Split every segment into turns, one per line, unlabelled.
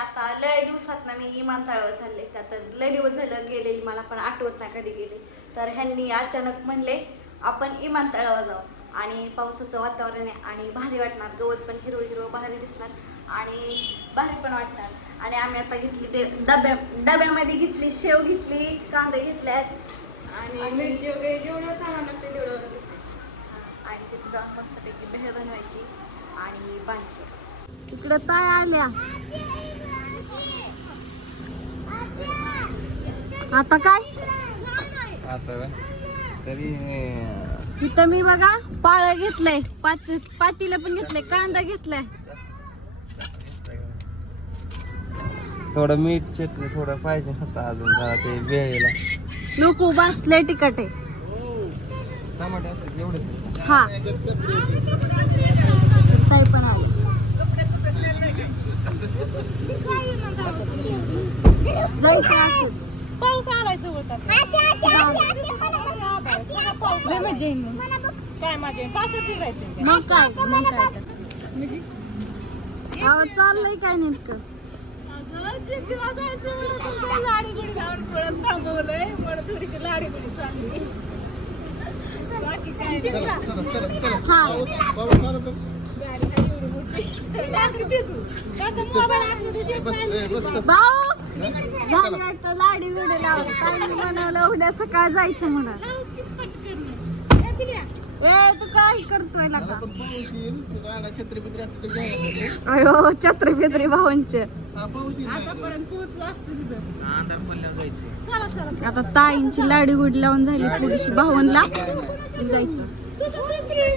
आता लय दिवसात ना मी विमानतळावर चालले. का तर लय दिवस झालं गेलेली मला पण आठवत नाही कधी गेले. तर ह्यांनी अचानक म्हणले आपण विमानतळावर जाऊ. आणि पावसाचं वातावरण आहे आणि भारी वाटणार. गवत पण हिरवं हिरवं भारी दिसणार आणि भारी पण वाटणार. आणि आम्ही आता घेतली ते डब्या डब्यामध्ये घेतली शेव घेतली कांदे घेतल्यात
आणि मिरची वगैरे जेवढं सामान लागते तेवढं
आणि तिथे जाऊन मस्तपैकी भेळ बनवायची आणि बांधली इकडं ताय आल्या. आता काय?
आता? तरी
इथं मी बघा पाळ घेतलंय. पात पातीला पण घेतलंय कांदा घेतलाय.
थोडं मीठ चटणी थोडं पाहिजे होतं अजून जरा ते वेळेला.
नको बसले तिकट आहे.
टमाटर
हा. पण आली. असंच
पाऊस आलाय जवळ पाऊस लय मजा येईल मग. काय माझे पावसात जायचं
मग काय? मग काय? तर. अहो चाललंय काय नेमकं?
शेतीला जायचं म्हणलं तर काय लाडी गुडी घालून थोडं थांबवलंय? म्हणून थोडीशी लाडी गुडी चालली. बाकी काय नाही.
हा. वाटतं लाडी बिडी लावली उद्या सकाळ जायचं म्हणा तू काय करतोय अयो छत्री फित्री भाऊंचे. आता ताईंची लाडी गुडी लावून झाली थोडीशी भाऊनला जायचं
तुझं तेच रे.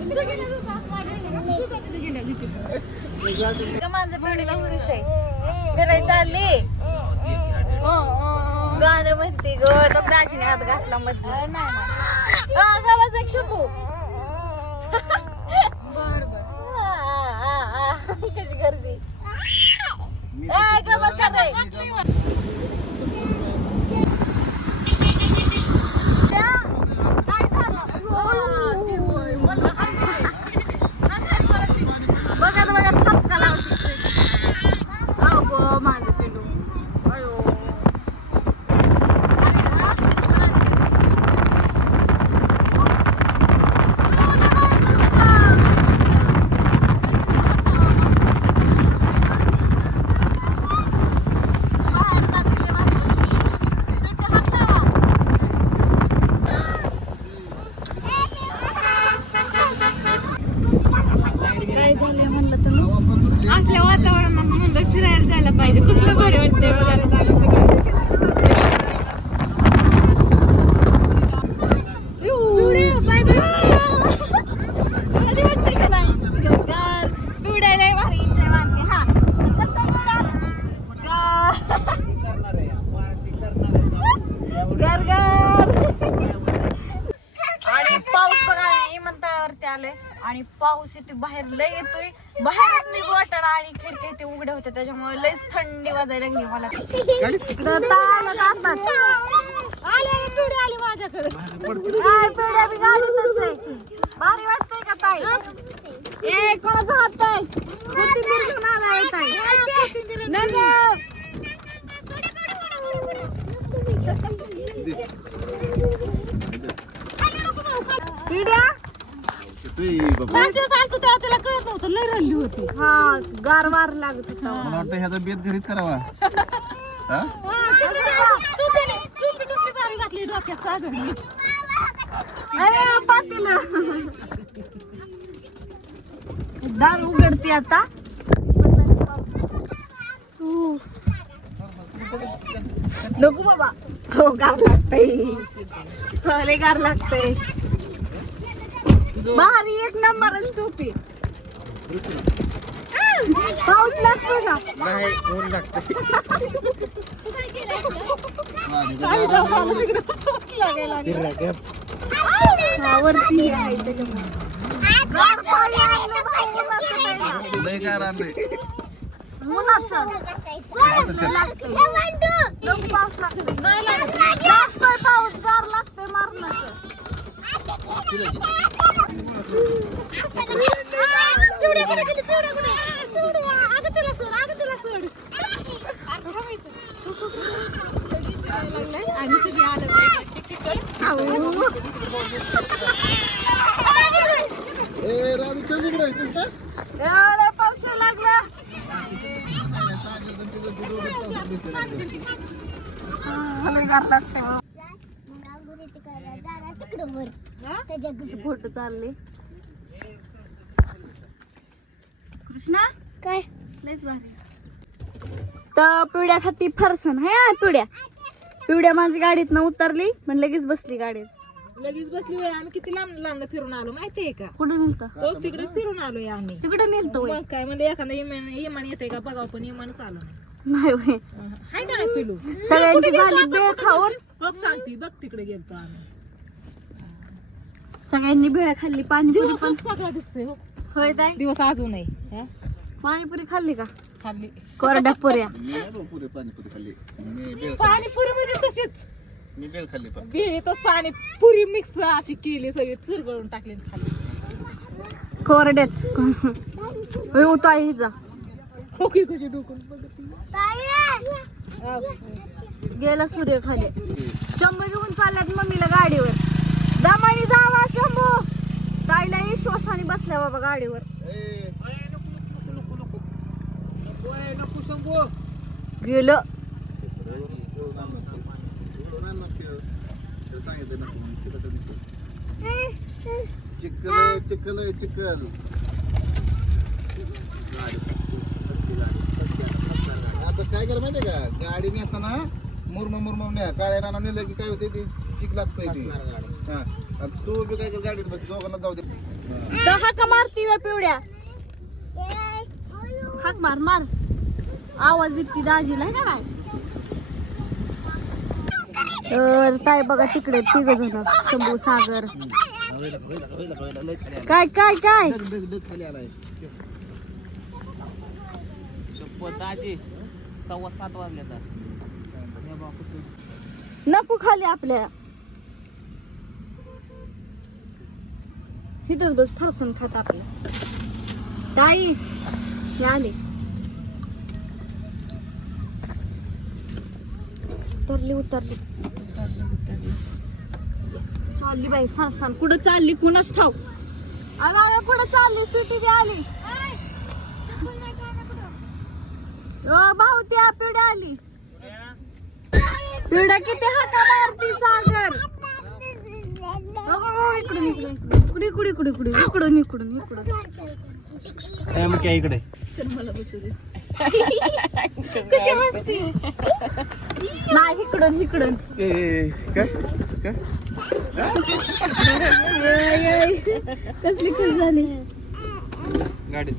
तुझं गेलं का? तुझं तिथं गेलं तिथं.
माझं बहिणीला विषय? फिरायला चालली? गाणं म्हणते ग तो प्राचीने हात घातला मधलं गावाचा एक शंभू बर बर कशी गर्दी ए, ग बसा रे. त्या, काय झालं? बघा बघा सबका लावते अगो माझं पेलू अयो अरे वा, दिसलं बाहेर जातील बाहेर सुट्टी हात लावा काय झालंय म्हणलं तुम्ही
असल्या वातावरणात म्हणलं फिरायला जायला पाहिजे कसलं भारी वाटतंय बघायला
भारी वाटतंय का नाही? गार. पिवड्याला भारी enjoy मारते. हा. कसं पिवडा? आणि पाऊस बघा विमानतळावरती आलोय. आणि पाऊस इथे बाहेर लय येतोय. बाहेरच निघू आणि खिडकी इथे उघड्या होत्या. त्याच्यामुळे लयच थंडी वाजायला लागली मला. जातात
आले आली माझ्याकडे
काय पिवड्या बी गाडीतच आहे. भारी वाटतंय का ताई? ए कोणाचा हात आहे कोथिंबीर घेऊन आलाय ताई. नगर
तिला कळत नव्हतं. लय रडली होती.
हा गार वार लागत होता.
मला वाटतं ह्याचा बेत घरीच करावा. हा?
तू पिली, तू बी कसली भारी घातली डोक्यात सागरली
अरे पातील. दार उघडते आता. नको बाबा. हो गार लागतंय. गार लागतंय. भारी एक नंबर टोपी. पाऊस लागतो का?
नाही ऊन लागते
वरती आहे त्याच्यामुळे. गार पाणी आणलं बाई, उन्हाचं.
लय
पाऊस पाऊस गार लागतंय मारणाचं
पिवड्या कुठे गेली पिवड्या कुठे पिवड्या अगं तिला सोड अगं तिला सोड
फोटो चालले. कृष्णा?
काय?
लयच भारी. तर पिवड्या खाती फरसन है पिवड्या पिवड्या माझ्या गाडीत उतरली पण लगेच बसली गाडीत.
लगेच बसली होय आम्ही किती लांब लांब फिरून आलो माहितीये का?
कुठं नेलत?
तो तिकडे फिरून आलोय आम्ही.
तिकडे नेलतो
मग काय म्हणजे एखादा इमान इमान येते का बघा पण इमानच आलो नाही.
नाही होय.
हाय का नाही पिलू?
सगळ्यांची झाली बेळ खाऊन.
बघ सांगती बघ तिकडे गेलतो आम्ही.
सगळ्यांनी भेळ खाल्ली पाणीपुरी पण.
सगळा दिसतोय हो.
होय ताई.
दिवस अजून नाही हा?
पाणीपुरी खाल्ली का?
खाल्ली.
कोरड्या पुऱ्या.
पुरे पाणीपुरी खाल्ली. मी बेल
पाणीपुरी म्हणजे तशीच.
मी बेल खाल्ली पण.
बिळीतच पाणी पुरी मिक्स अशी केली सगळी चुरगळून टाकली आणि खाल्ली.
कोरड्याच. होय उतो आहे ओके
खोकी कशी डोकून बघत
गेला सूर्य खाली. शंभू घेऊन चालल्यात मम्मीला गाडीवर. दमानी जावा शंभू. ताईला विश्वासाने बसल्या बाबा गाडीवर. गेलं.
चिकल चिकल चिखल. आता काय कर माहितीये का? गाडी नेताना मुरम मुरम न्या काळ्या राना नेलं की काय होते ते? चिक लागतंय ते. हा. आणि तू बी काय कर गाडीत बघ दोघांना जाऊ दे. हा.
तर हाका मारती वे पिवड्या? हाक मार मार. आवाज देते दाजीला है का नाही? तर काय बघा तिकडे तिघ जण शंभू सागर. काय काय काय
डग डग डग खाली आलाय
दाजी सव्वा सात वाजले तर
नको खाली आपल्या. इथंच बस फरसन खात आपल्या ताई हे आले. उतरली उतरली. चालली बाई सांग सांग कुठं चालली? कुणाच ठाऊ अगं अगं कुठं चालली? सिटी आली. भाऊ त्या पिढ्या आली. पिढ्या किती हाका मारती सागर. इकडून इकडून इकडून. इकडून इकडून इकडून इकडून इकडून इकडून.
मग काय इकडे.
कशी हसती? नाही इकडून इकडून. कसली खुश झाली?
गाडीत.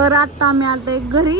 शहरात आम्ही आता घरी.